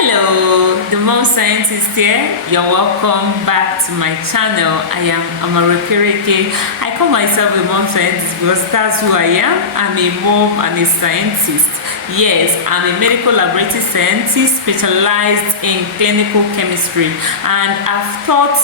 Hello, the mom scientist here. You're welcome back to my channel. I am Amarokereke. I call myself a mom scientist because that's who I am. I'm a mom and a scientist. Yes, I'm a medical laboratory scientist specialized in clinical chemistry, and I've taught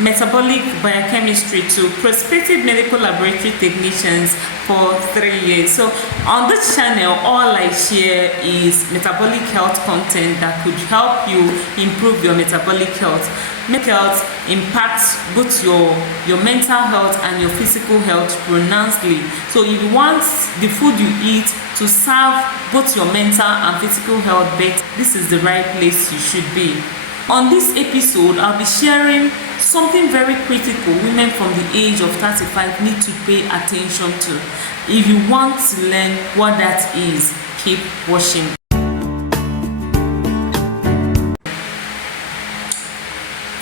metabolic biochemistry to prospective medical laboratory technicians for 3 years. So on this channel, all I share is metabolic health content that could help you improve your metabolic health. Mental health impacts both your mental health and your physical health pronouncedly. So if you want the food you eat to serve both your mental and physical health better, this is the right place you should be. On this episode, I'll be sharing something very critical women from the age of 35 need to pay attention to. If you want to learn what that is, keep watching.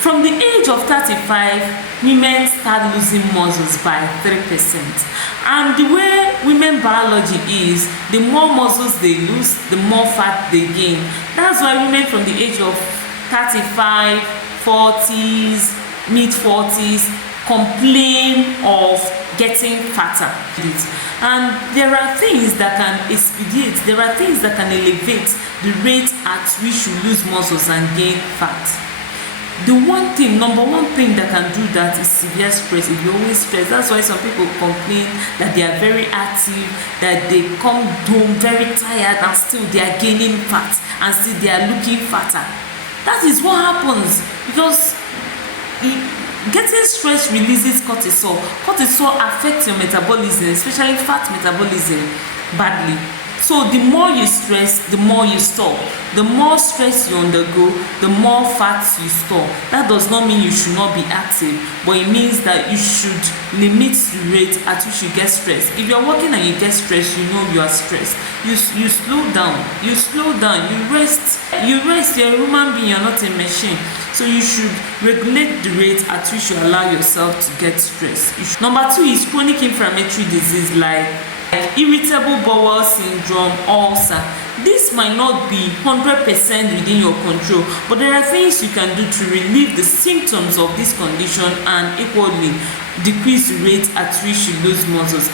From the age of 35, women start losing muscles by 3%. And the way women biology is, the more muscles they lose, the more fat they gain. That's why women from the age of 35, 40s, mid-40s complain of getting fatter. And there are things that can expedite, there are things that can elevate the rate at which you lose muscles and gain fat. The number one thing that can do that is severe stress. If you're always stressed, that's why some people complain that they are very active, that they come home very tired and still they are gaining fat and still they are looking fatter. That is what happens because getting stress releases cortisol. Cortisol affects your metabolism, especially fat metabolism, badly. So the more you stress, the more you store. The more stress you undergo, the more fat you store. That does not mean you should not be active, but it means that you should limit the rate at which you get stressed. If you're working and you get stressed, you know you are stressed. You slow down, you rest. You're a human being, you're not a machine. So you should regulate the rate at which you allow yourself to get stressed. Number 2 is chronic inflammatory disease like irritable bowel syndrome, ulcer. This might not be 100% within your control, but there are things you can do to relieve the symptoms of this condition and equally decrease the rate at which you lose muscles.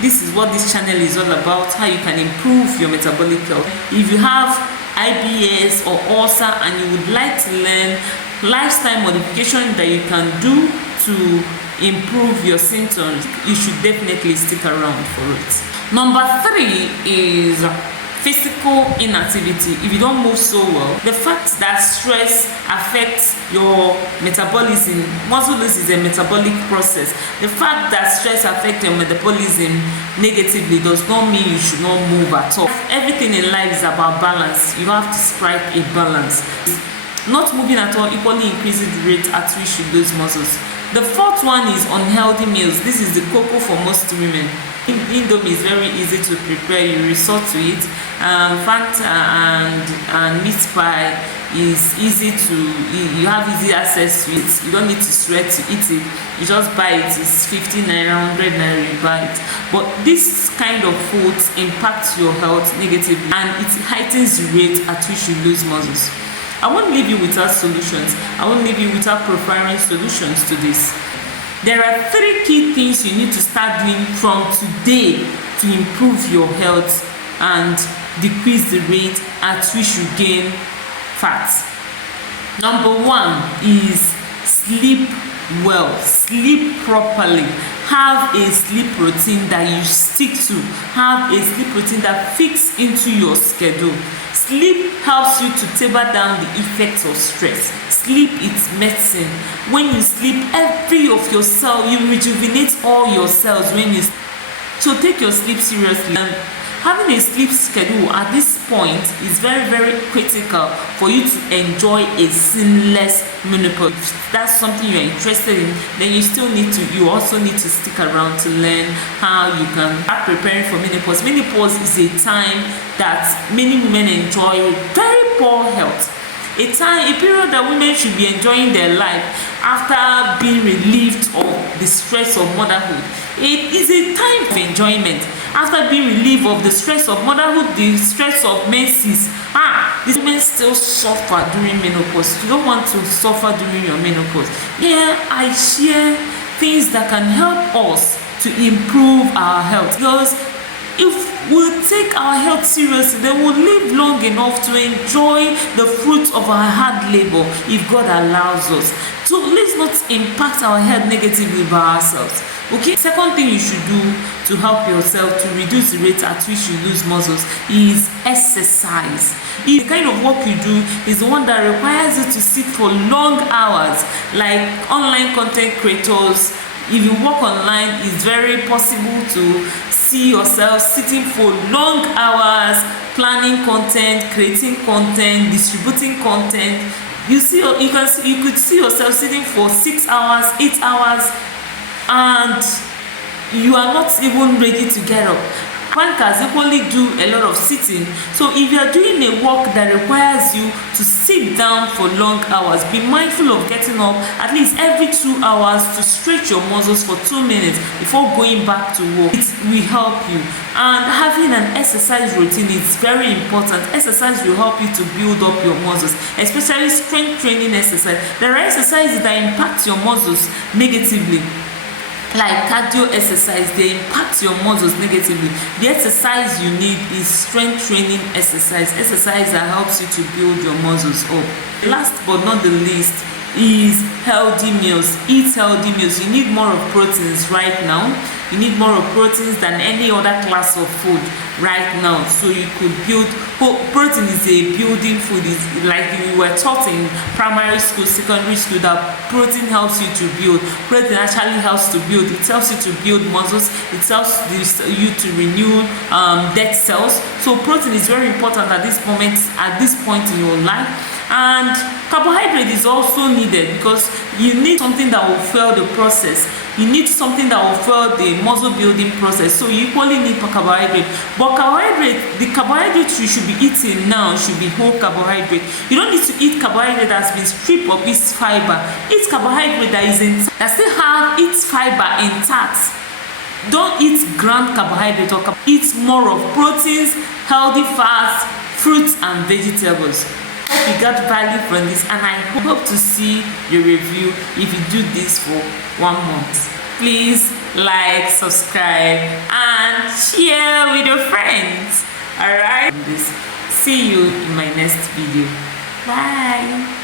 This is what this channel is all about, how you can improve your metabolic health. If you have IBS or ulcer and you would like to learn lifestyle modification that you can do to improve your symptoms, you should definitely stick around for it. Number 3 is physical inactivity. If you don't move so well, the fact that stress affects your metabolism, muscle loss is a metabolic process. The fact that stress affects your metabolism negatively does not mean you should not move at all. Everything in life is about balance. You have to strike a balance. Not moving at all equally increases the rate at which you lose muscles. The 4th one is unhealthy meals. This is the cocoa for most women. Indomie is very easy to prepare. You resort to it. Fanta and meat pie is easy to, you have easy access to it. You don't need to sweat to eat it. You just buy it. It's 50 naira, 100 naira, you buy it. But this kind of foods impacts your health negatively and it heightens the rate at which you lose muscles. I won't leave you without solutions. I won't leave you without preparing solutions to this. There are 3 key things you need to start doing from today to improve your health and decrease the rate at which you gain fat. Number 1 is sleep well, sleep properly. Have a sleep routine that you stick to. Have a sleep routine that fits into your schedule. Sleep helps you to taper down the effects of stress. Sleep is medicine. When you sleep, every of your cells, you rejuvenate all your cells when you sleep. So take your sleep seriously. And having a sleep schedule at this point is very, very critical for you to enjoy a seamless menopause. If that's something you're interested in, then you also need to stick around to learn how you can start preparing for menopause. Menopause is a time that many women enjoy very poor health. A period that women should be enjoying their life after being relieved of the stress of motherhood. It is a time for enjoyment. after being relieved of the stress of motherhood, the stress of menses. These women still suffer during menopause. You don't want to suffer during your menopause. Yeah, I share things that can help us to improve our health, because if we take our health seriously, then we'll live long enough to enjoy the fruits of our hard labor if God allows us. So let's not impact our health negatively by ourselves. Okay, second thing you should do to help yourself to reduce the rate at which you lose muscles is exercise. The kind of work you do is the one that requires you to sit for long hours, like online content creators. If you work online, it's very possible to see yourself sitting for long hours, planning content, creating content, distributing content. You could see yourself sitting for 6 hours, 8 hours, and you are not even ready to get up. Bankers equally do a lot of sitting. So if you are doing a work that requires you to sit down for long hours, be mindful of getting up at least every 2 hours to stretch your muscles for 2 minutes before going back to work. It will help you. And having an exercise routine is very important. Exercise will help you to build up your muscles, especially strength training exercise. There are exercises that impact your muscles negatively, like cardio exercise. They impact your muscles negatively. The exercise you need is strength training exercise that helps you to build your muscles up. Last but not the least is healthy meals. Eat healthy meals. You need more of proteins right now. You need more of proteins than any other class of food right now. So you could build. Protein is a building food. It's like we were taught in primary school, secondary school, that protein helps you to build. Protein actually helps to build. It helps you to build muscles. It helps you to renew dead cells. So protein is very important at this point in your life. And carbohydrate is also needed, because you need something that will fuel the process. You need something that will fuel the muscle building process. So you equally need carbohydrate. But the carbohydrate you should be eating now should be whole carbohydrate. You don't need to eat carbohydrate that has been stripped of its fiber. Eat carbohydrate that still have its fiber intact. Don't eat ground carbohydrate, or eat more of proteins, healthy fats, fruits and vegetables. Hope you got value from this, and I hope to see your review if you do this for 1 month. Please like, subscribe and share with your friends. Alright, see you in my next video. Bye.